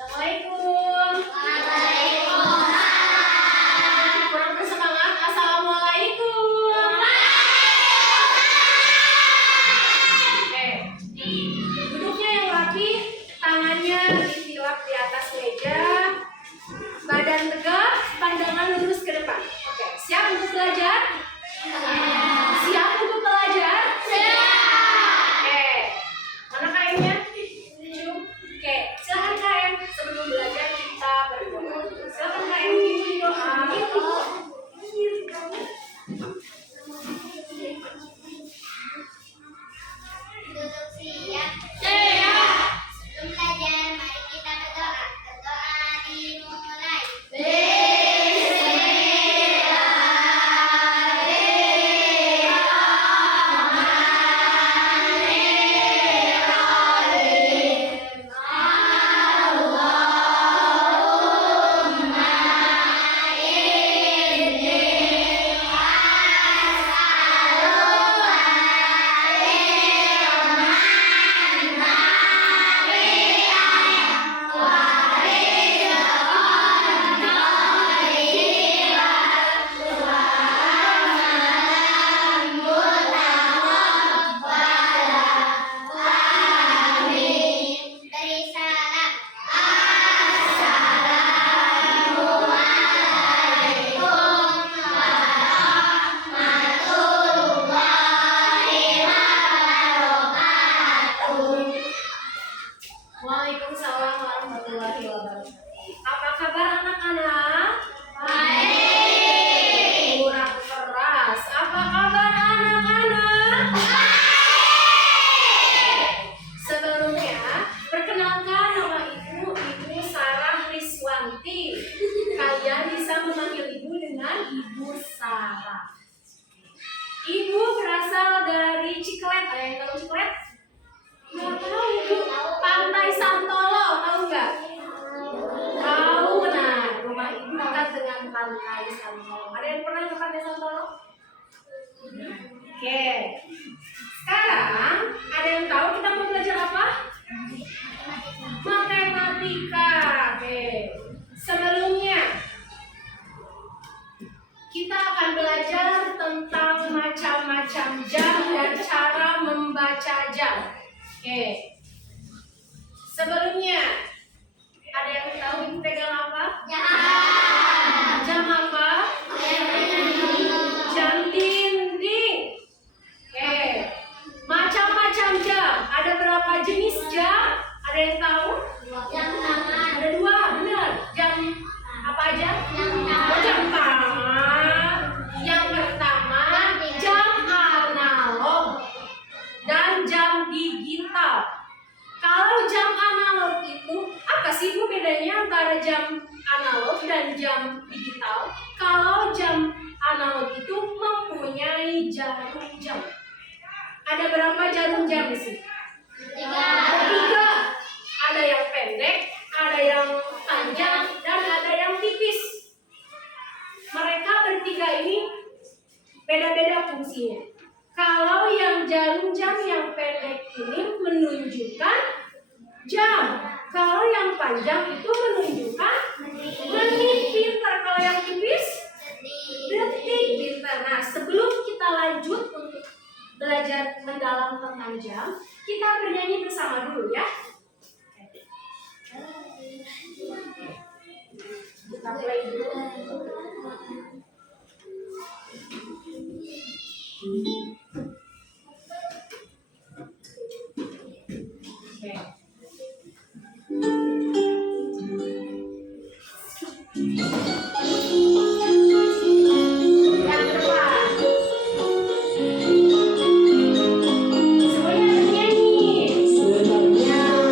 Assalamualaikum. Waalaikumsalam. Kurang bersemangat. Assalamualaikum. Oke. Duduknya yang rapi, tangannya ditilap di atas meja, badan tegak, pandangan lurus ke depan. Oke, siap untuk belajar? Siap untuk belajar? Oke. Mana kainnya? Oke, silakan KM. Sebelum belajar kita berdoa. Silakan KM pimpin doa. Duduk siap. Sebelum belajar, mari kita berdoa. Berdoa dimulai. Beri salam. Waalaikumsalam warahmatullahi wabarakatuh. Apa kabar anak-anak? Kurang keras. Apa kabar anak-anak? Sebelumnya, perkenalkan nama Ibu Sarah Riswanti. Kalian bisa memanggil Ibu dengan Ibu Sarah. Ibu berasal dari Ciklet. Ada yang tahu Ciklet? Nggak tahu Ibu. Pantai Santolo, tahu nggak? Tahu, benar. Rumah Ibu dekat dengan Pantai Santolo. Ada yang pernah ke Pantai Santolo? Oke. Sekarang, ada yang tahu kita mau belajar apa? Matematika. Oke. Sebelumnya, kita akan belajar tentang macam-macam jam dan cara membaca jam. Oke. Sebelumnya, ada yang tahu Ibu pegang apa? Jam apa? Jam dinding. Oke. Macam-macam jam. Ada berapa jenis jam? Ada yang tahu? Ada dua, benar. Jam apa aja? Oh, jam tangan. Yang pertama, jam analog dan jam digital. Kalau jam analog itu, apa sih Bu bedanya antara jam analog dan jam digital? Kalau jam analog itu mempunyai jarum jam. Ada berapa jarum jam di sini? Ada 3. Ada yang pendek, ada yang panjang, dan ada yang tipis. Mereka bertiga ini beda-beda fungsinya. Kalau yang jarum jam yang pendek ini menunjukkan jam. Kalau yang panjang itu menunjukkan menit. Pintar. Kalau yang tipis detik. Pintar. Nah, sebelum kita lanjut untuk belajar mendalam tentang jam, kita bernyanyi bersama dulu ya. Kita play dulu. Oke. Yang depan. Semuanya bernyanyi. Sebenarnya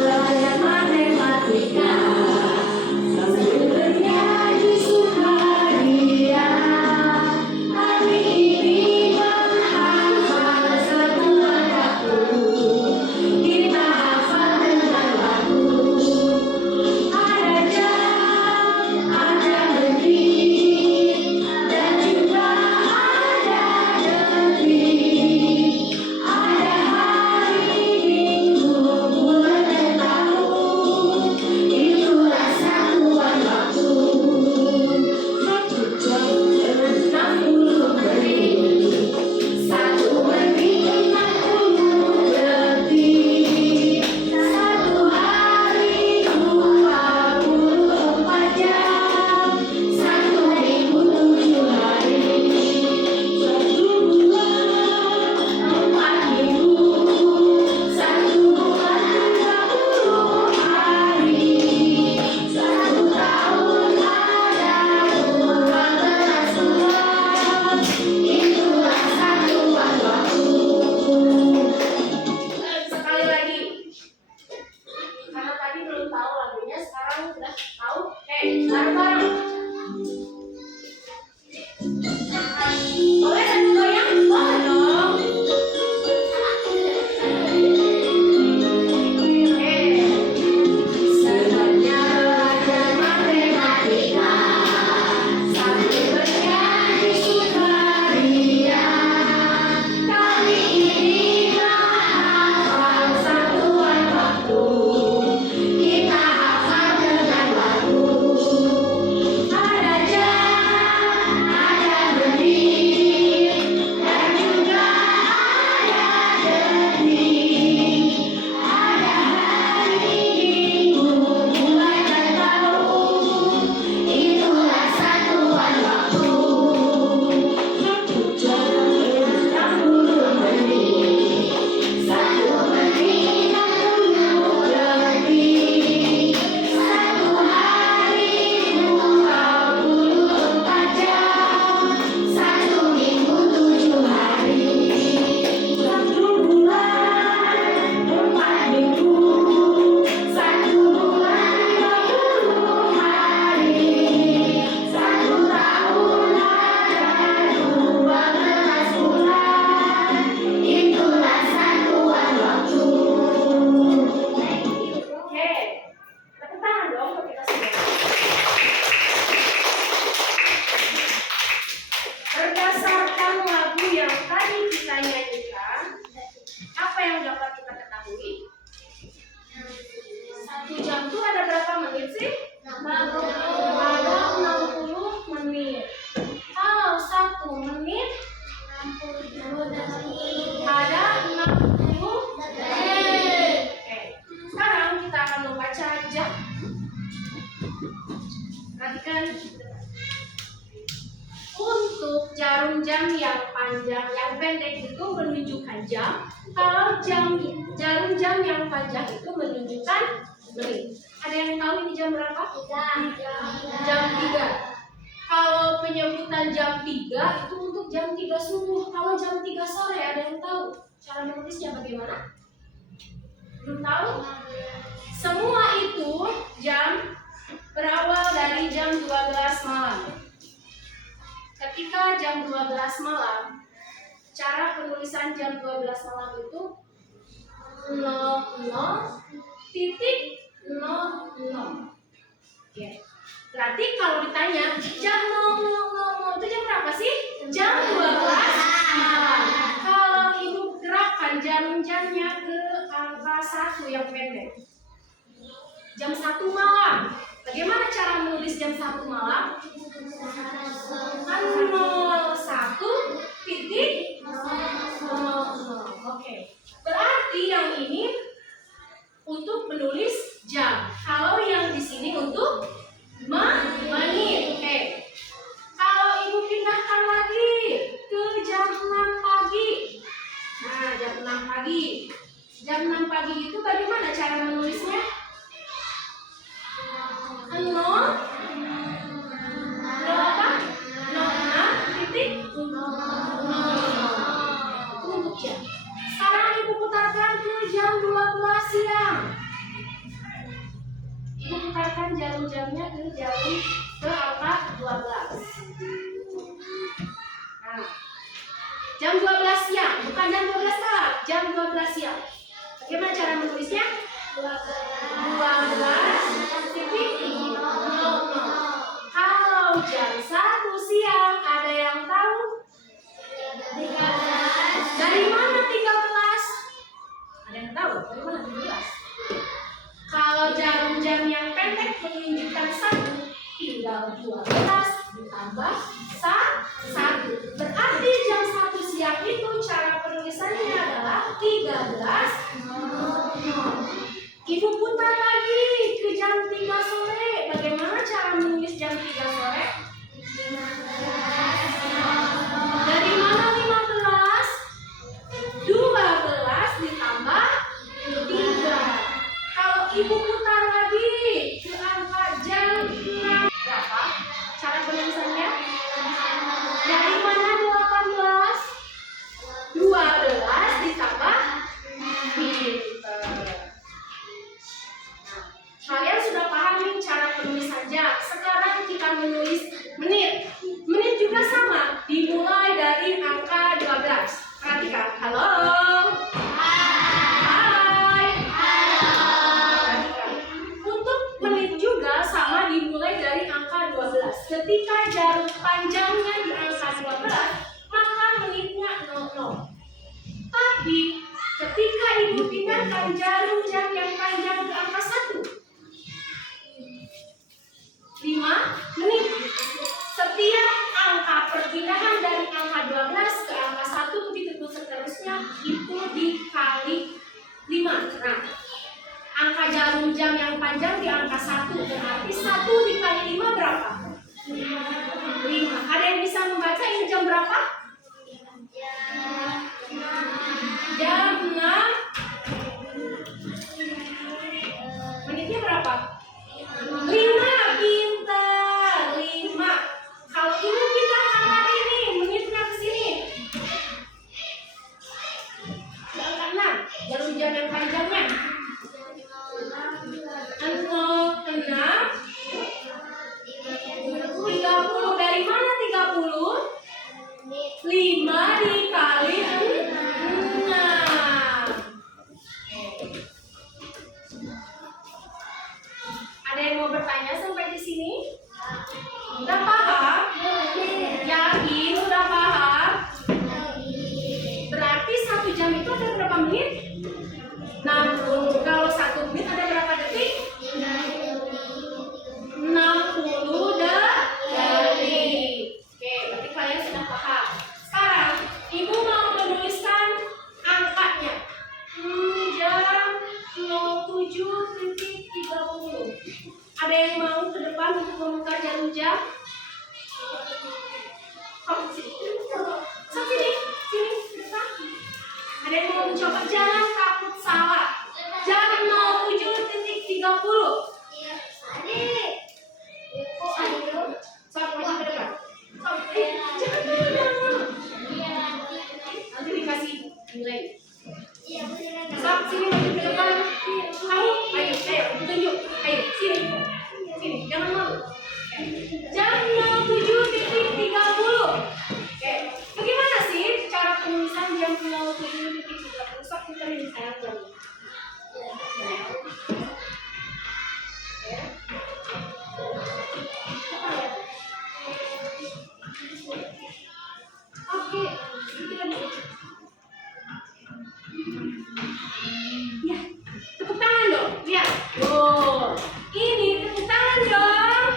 Tahu? Bareng-bareng. Boleh satu goyang? Boleh dong. Sebenarnya belajar matematika sambil bernyanyi sukaria. Kali ini menghafal satuan waktu. Kita hafal dengan lagu. Ada jam, ada menit, dan juga ada detik. Ada hari minggu, bulan dan tahun. Itulah satuan waktu. Satu jam 60 menit, 1 menit 60 detik. Satu hari 24 jam, 1 minggu 7 hari. 1 bulan 4 minggu, 1 bulan 20 hari. 1 tahun ada 12 bulan. Itulah satuan waktu. Oke, tepuk tangan dong untuk kita semua. Berdasarkan lagu yang tadi kita nyanyikan, apa yang dapat kita ketahui? 1 jam itu ada berapa menit sih? Ada 60 menit. Kalau 1 menit ada 60 detik. Oke, sekarang kita akan membaca jam. Perhatikan. Untuk jarum jam yang panjang, yang pendek itu menunjukkan jam. Kalau jarum jam yang panjang itu menunjukkan menit. Ada yang tahu ini jam berapa? Jam 3. Kalau penyebutan jam 3 itu untuk jam 3 subuh. Kalau jam 3 sore ada yang tahu cara menulisnya bagaimana? Belum tahu? Semua itu jam berawal dari jam 12 malam. Ketika jam 12 malam, cara penulisan jam 12 malam itu 00.00. Oke. Berarti kalau ditanya jam 00.00 itu jam berapa sih? Jam 12 malam. Kalau ibu gerakkan jam-jamnya ke angka 1 yang pendek. Jam 1 malam. Bagaimana cara menulis jam 1 malam? 01.00. Oke. Berarti yang ini untuk menulis jam. Kalau yang di sini untuk menit. Oke. Kalau ibu pindahkan lagi ke jam 6 pagi. Nah, jam 6 pagi. Jam 6 pagi itu bagaimana cara menulisnya? 0 berapa? 06.00. Itu untuk jam. Sekarang ibu putarkan ke jam 12 siang. Ibu putarkan jarum-jamnya ke angka 12. Nah, jam 12 siang, bukan jam 12 malam, jam 12 siang. Bagaimana cara menulisnya? 12.00. Kalau jam 1 siang ada yang tahu? 13. Dari mana 13? Ada yang tahu? Dari mana 13? Kalau jarum jam yang pendek menunjukkan 1, tinggal 12 ditambah 1. Berarti jam 1 siang itu cara penulisannya adalah 13.00. Ibu putar lagi ke jam 3 sore. Bagaimana cara menulis jam 3 sore? 15. Dari mana 15? 12 ditambah 3. Kalau ibu putar lagi ke angka jam 6, berapa? Cara penulisannya? Dari mana 18? 12 ditambah 3. Kalian sudah menulis menit. Menit juga sama, dimulai dari angka 12. Perhatikan. Halo. Hai. Perhatikan. Untuk menit juga sama, dimulai dari angka 12. Ketika jarum panjangnya di angka 12, maka menitnya 00. Tapi ketika ibu pindahkan jarum jam yang panjang ke angka 1, 5 menit. Setiap angka perpindahan dari angka 12 ke angka 1 begitu seterusnya itu dikali 5. Nah, angka jarum jam yang panjang di angka 1 berarti 1 dikali 5 berapa? 5. Ada yang bisa membaca ini jam berapa? Jam 6. Menitnya berapa? 5. Pintar. 5. Kalau ibu pindahkan lagi nih menitnya ke sini. Di angka 6. Jarum jam yang panjangnya. 6. 30. Dari mana 30? 5 dikali 6. Ada yang mau bertanya sampai di sini? Udah paham? Yakin udah paham? Berarti 1 jam itu ada berapa menit? 60. Kalau 1 menit ada berapa detik? 60 detik. Oke, berarti kalian sudah paham. Sekarang ibu mau menuliskan angkanya. Jam 07.30. Ada yang mau ke depan untuk memutar jarum jam? Oh, sini. Sini. Ada yang mau mencoba? Jangan takut salah. Jam 07.30. Adik. Oh, ayo. Sok, maju ke depan. Sok, jangan dulu. Nanti dikasih nilai. Sok, sini maju ke depan. Kamu, ayo, tunjuk. Ayo, sini. Jangan malu. Jam 07.30. Oke, bagaimana sih cara penulisan jam 07.30? Sok, puterin sayang jam. Oke, ya, tepuk tangan dong. Lihat. Oh, ini tepuk tangan dong.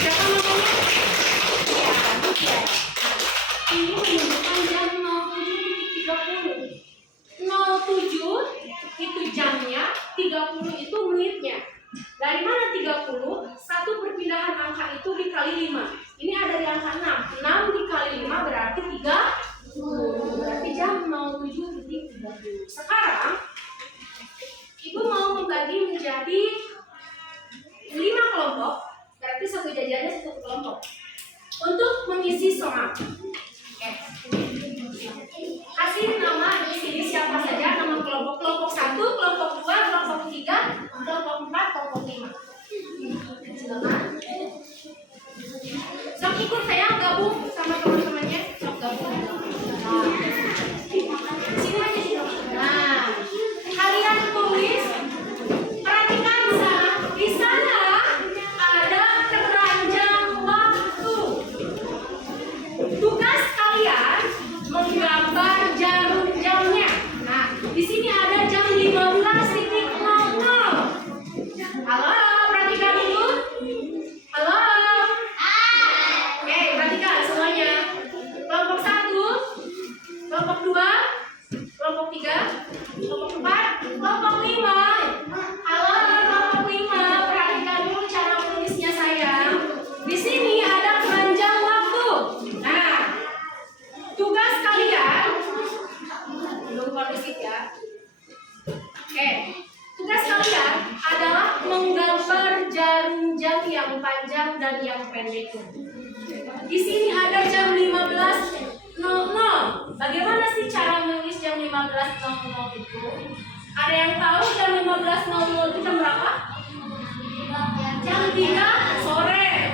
Siapa namanya? Ya, ya. Ini menunjukkan jam 07.30. 07 itu jamnya, 30 itu menitnya. Dari mana 30? Satu perpindahan angka itu dikali 5. Ini ada di angka 6. 6 dikali 5 berarti 30. Berarti jam 07.30. Sekarang ibu mau membagi menjadi 5 kelompok. Berarti satu jajannya satu kelompok. Untuk mengisi soal. Kasih nama di sini siapa saja nama kelompok. Kelompok 1, kelompok 2, kelompok 3, kelompok 4, kelompok 5. Silakan. Sok ikut saya gabung sama teman-temannya. Sok gabung. Sini aja sih. Nah, kalian tulis. Perhatikan di sana ada keranjang waktu. Tugas kalian menggambar jarum jamnya. Nah, di sini ada jam 15.00. Halo, perhatikan dulu. Halo. Oke, perhatikan semuanya. Kelompok 1, kelompok 2, kelompok 3, kelompok 4, kelompok 5. Halo, kelompok 5. Perhatikan dulu cara menulisnya sayang. Di sini ada keranjang waktu. Nah, tugas kalian belum kondusif ya. Oke, tugas kalian adalah menggambar jarum jam yang panjang dan yang pendek. Di sini ada jam 15.00. Bagaimana sih cara menulis jam 15.00 itu? Ada yang tahu jam 15.00 itu jam berapa? Jam 3 sore.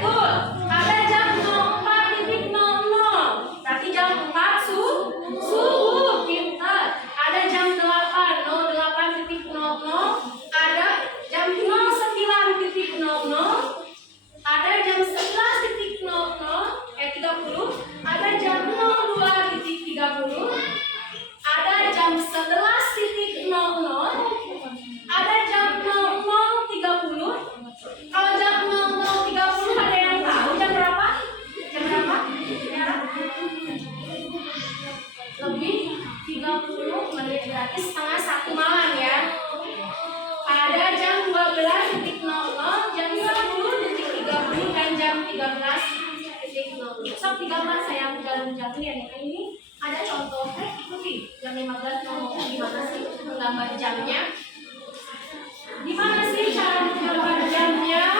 Sok digambar sayang jalan-jalan ini ada contoh. Ikuti jam 15 gimana sih menggambar jamnya? Gimana sih cara menggambar jamnya?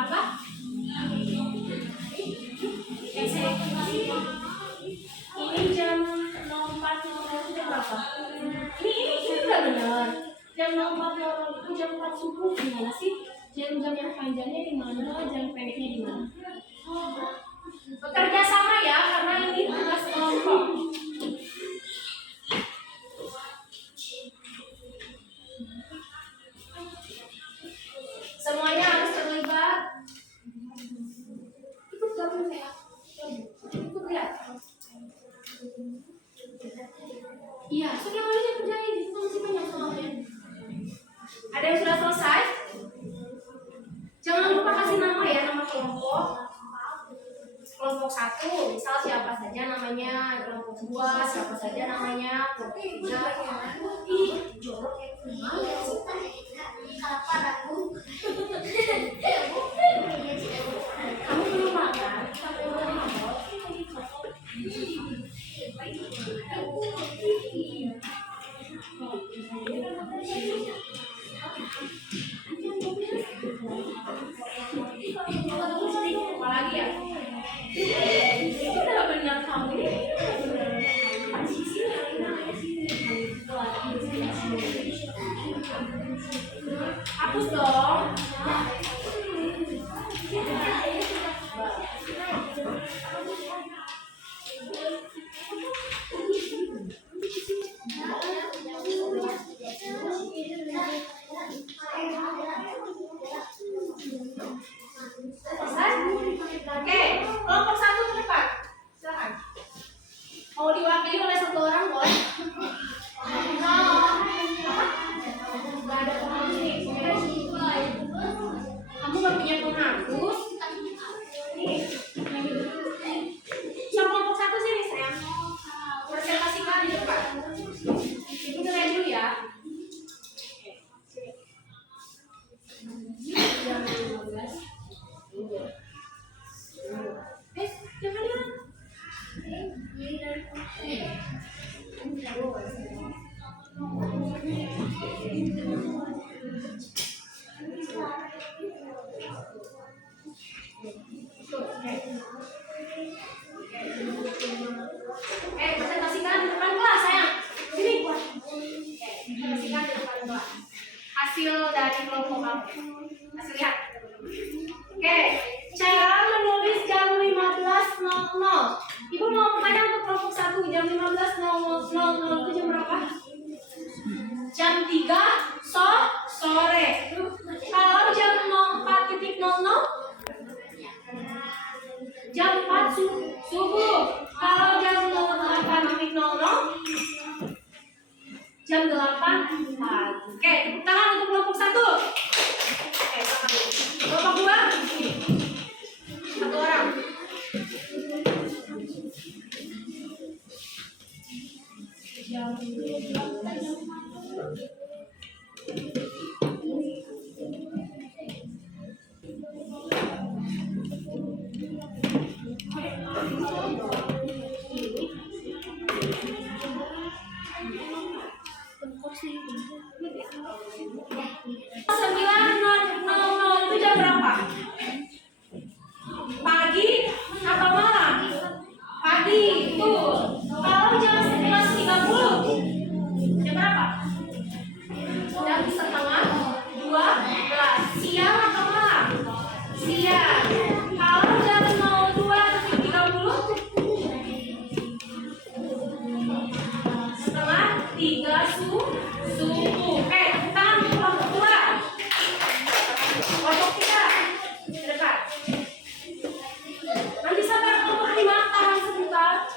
Apa? Ini jam 04.00 itu jam berapa? Ini udah benar. Jam 04.00 itu jam 4 subuh. Gimana sih? Jam-jam yang panjangnya di mana? Jam pendeknya di mana? Bekerja sama ya, karena ini tugas kelompok. Semuanya harus terlibat. Ikut gabung ya. Ikut ya. Iya, sudah boleh dikerjain. Itu masih banyak soalnya. Ada yang sudah selesai? Jangan lupa kasih nama ya, nama kelompok. Kelompok 1, misal siapa saja namanya. Kelompok 2, siapa saja namanya. Kelompok 3, jorok ya. Kamu belum makan? Apa lagi ya? Itu udah benar kamu. Hapus dong. Oke, kelompok 1 ke depan. Silakan. Mau diwakili oleh 1 orang, boleh? Nggak ada pengurus. Kamu nggak punya pengurus? Yang kelompok 1 sini, sayang. Presentasikan di depan. Ibu dengar dulu ya. Jam 15. Jangan lihat. Presentasikan di depan kelas, sayang. Sini. Presentasikan di depan kelas. Hasil dari kelompok kamu. Kasih lihat. Oke, cara menulis jam 15.00. Ibu mau bertanya untuk kelompok 1 jam 15.00 itu jam berapa? Jam 3 sore. Kalau jam 04.00 jam 4 subuh. Kalau jam 08.00 jam 8 pagi. Oke, tepuk tangan untuk kelompok 1. Oke, kelompok 2 1 orang. Jam 12. Itu jam berapa? Pagi atau malam? Pagi. Tuh. Kalau jam 11.30 jam berapa? Jam 11:30. Siang atau malam? Siang. Kalau jam 02.30 2:30 subuh. Tangan kelompok 2. Kelompok 3 ke depan. Nanti sampai kelompok 5 tahan sebentar.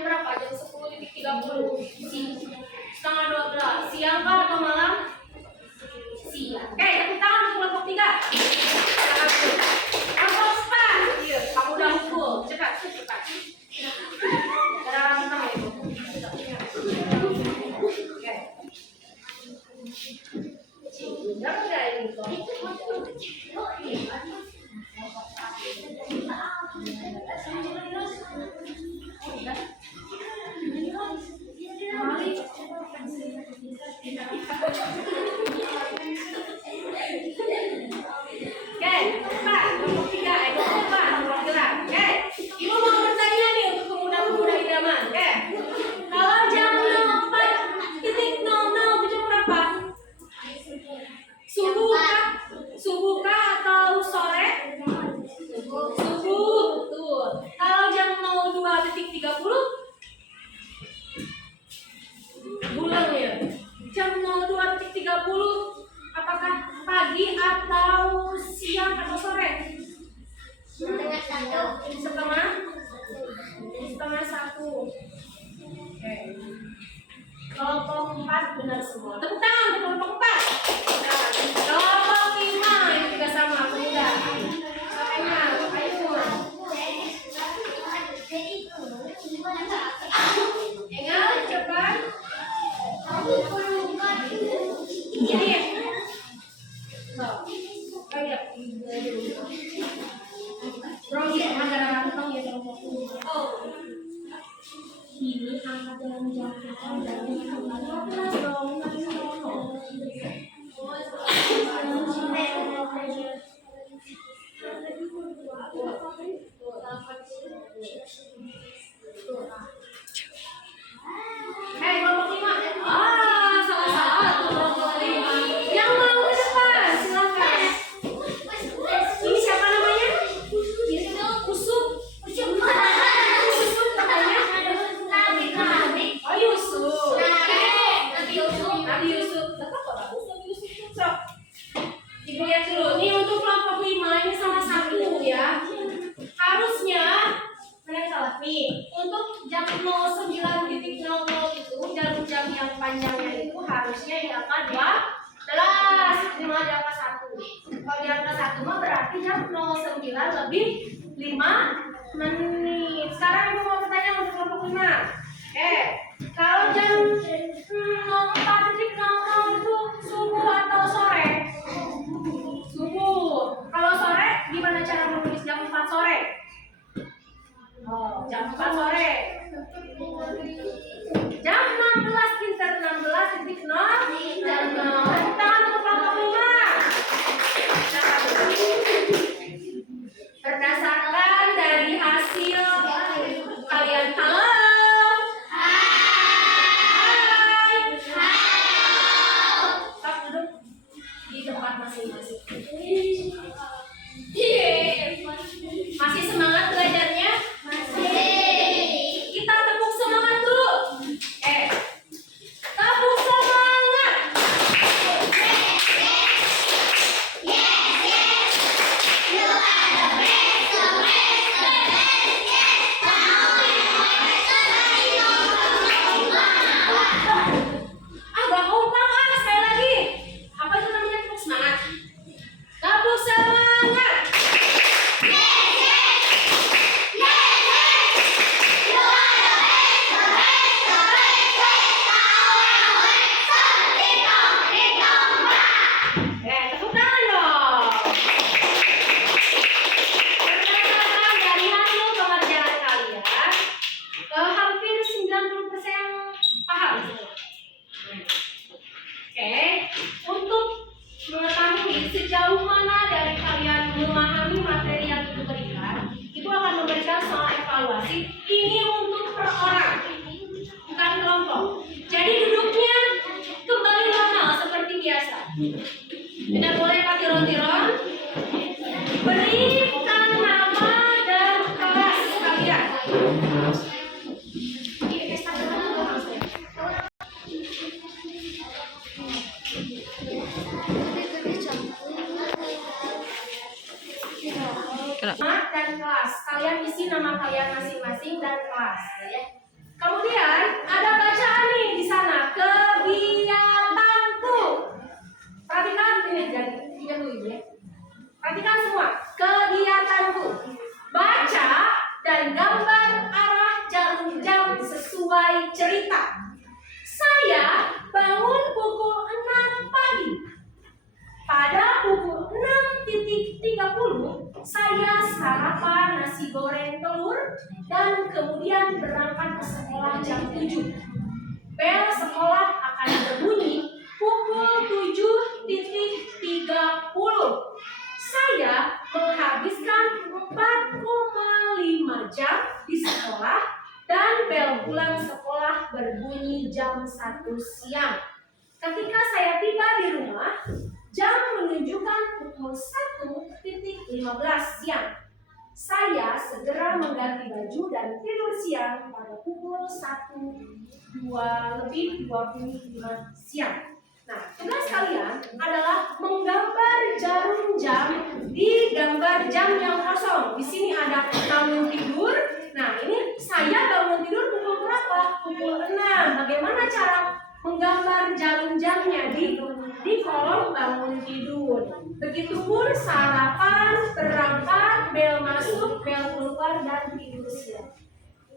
Jam berapa? Jam 10.30. Setengah 12. Siang kah atau malam? Siang. Oke, tepuk tangan untuk kelompok 3. Kelompok 4. Iya, kamu udah hukum. Cepat. Ada rantang itu. Oke. Jangan enggak ini kok. Apakah pagi atau siang atau sore? Setengah satu. Oke. Kelompok 4 benar semua. Tepuk tangan untuk kelompok 4. Kelompok 5 yang juga sama muda. Ayo. Ingat cepat. Ini ya. Kayak Rogi agak rantang ya kelompok. Ini angka dalam jangkauan dari 15 dong. Kelompok 5. Salah kelompok 5. Yang mau ke depan, silakan. Ini siapa namanya? Kusuk. Namanya? Oh, Yusuf. Nabi Yusuf. Tetap kok bagus Nabi Yusuf. Sok. Ibu lihat dulu. Ini untuk kelompok 5 ini sama satu ya. Harusnya saya salah nih. Untuk jam 09.00 itu jam yang panjangnya itu harusnya di angka 12. Di angka 1. Kalau di angka 1 mah berarti jam 09 lebih 5 menit. Sekarang ibu mau bertanya untuk kelompok 5. Kalau jam 04.00 itu subuh atau sore? Subuh. Kalau sore gimana cara menulis jam 4 sore? Jam 4 sore. Jam 16 pintar 16.00. Tepuk tangan untuk kelompok 5. Berdasarkan dari hasil kalian halo. Stop duduk di tempat masing-masing. Masih semangat belajarnya? Kita tepuk semangat dulu. Tepuk semangat. Agak kompak sekali lagi. Apa itu namanya tepuk semangat? Tepuk semangat. Tepuk tangan dong. Berdasarkan dari hasil pengerjaan kalian, hampir 90% paham semua. Untuk mengetahui sejauh mana dari kalian memahami materi yang Ibu berikan, Ibu akan memberikan soal evaluasi. Ini untuk per orang, bukan kelompok. Jadi duduknya kembali normal seperti biasa. Tidak boleh pakai rontiron. Berikan nama dan kelas kalian. Nama dan kelas. Kalian isi nama kalian masing-masing dan kelas, ya. Kemudian ada bacaan nih di sana, kegiatanku. Perhatikan ini jadi dulu ya. Perhatikan semua, kegiatanku. Baca dan gambar arah jarum jam sesuai cerita. Saya bangun pukul 6 pagi. Pada pukul 6.30 saya sarapan nasi goreng telur dan kemudian berangkat ke sekolah jam 7. Bel sekolah akan berbunyi pukul 7.30. Saya menghabiskan 4,5 jam di sekolah dan bel pulang sekolah berbunyi jam 1 siang. Ketika saya tiba di rumah, jam menunjukkan pukul 1.15 siang. Saya segera mengganti baju dan tidur siang pada pukul 1:25 siang. Nah, tugas kalian adalah menggambar jarum jam di gambar jam yang kosong. Di sini ada bangun tidur. Nah, ini saya bangun tidur pukul berapa? Pukul 6. Bagaimana cara menggambar jarum jamnya di kolom bangun tidur? Begitupun sarapan, berangkat, bel masuk, bel keluar, dan tidur siang.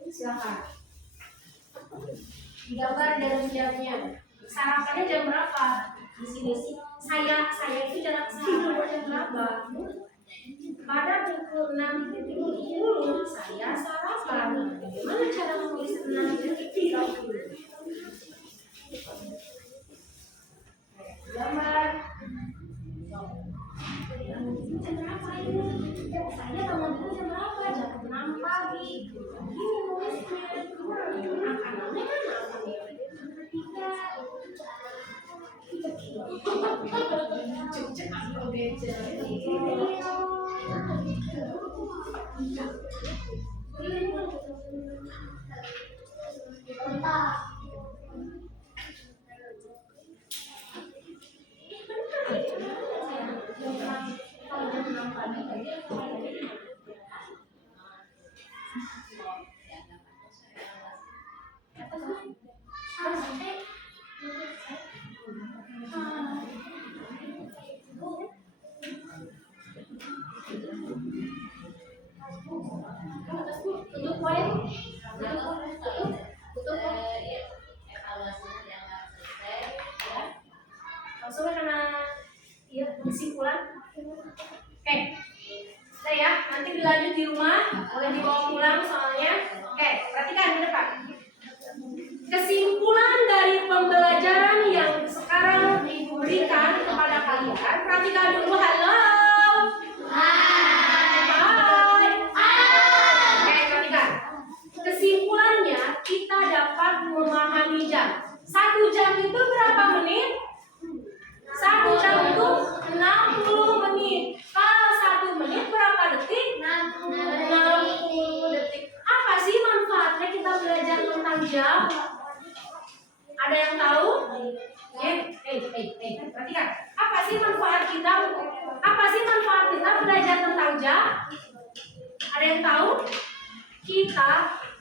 Silakan digambar jarum jamnya. Sarapannya jam berapa? Di sini sih saya itu jarak tidur jam berapa? Pada pukul 6.30 saya sarapan. Bagaimana cara menulis 6.30? Gambar. Jam berapa ini? Saya bangun tidur jam berapa? Jam 6 pagi. Ini nulisnya. Akannya mana? Langsung karena kesimpulan. Oke. Nah ya, nanti dilanjut di rumah, boleh dibawa pulang soalnya. Oke, perhatikan di depan. Kesimpulan dari pembelajaran yang sekarang diberikan kepada kalian, perhatikan dulu. Halo. Kesimpulannya, kita dapat memahami jam. 1 jam itu berapa menit? 1 jam itu 60 menit. Kalau 1 menit berapa detik? 60 detik. Apa sih manfaatnya kita belajar tentang jam? Ada yang tahu? Perhatikan. Apa sih manfaat kita? Apa sih manfaat kita belajar tentang jam? Ada yang tahu? Kita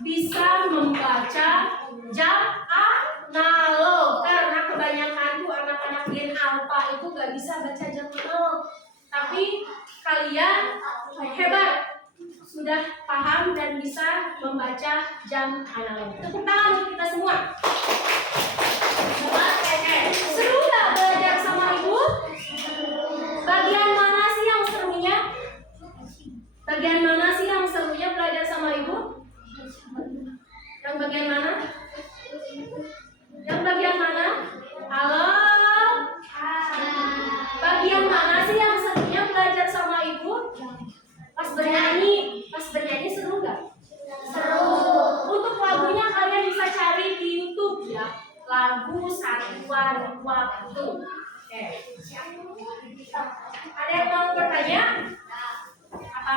bisa membaca jam analog, karena kebanyakan tuh anak-anak Gen Alpha itu gak bisa baca jam analog. Tapi kalian hebat, sudah paham dan bisa membaca jam analog. Tepuk tangan untuk kita semua. Seru gak belajar sama ibu? Bagian mana sih yang serunya? Bagian mana sih yang serunya belajar sama ibu? Yang bagian mana? Yang bagian mana? Halo? Bagian mana sih yang serunya belajar sama ibu? Pas bernyanyi seru nggak? Seru. Untuk lagunya kalian bisa cari di YouTube ya. Lagu Satuan Waktu. Oke. Ada yang mau bertanya? Apa?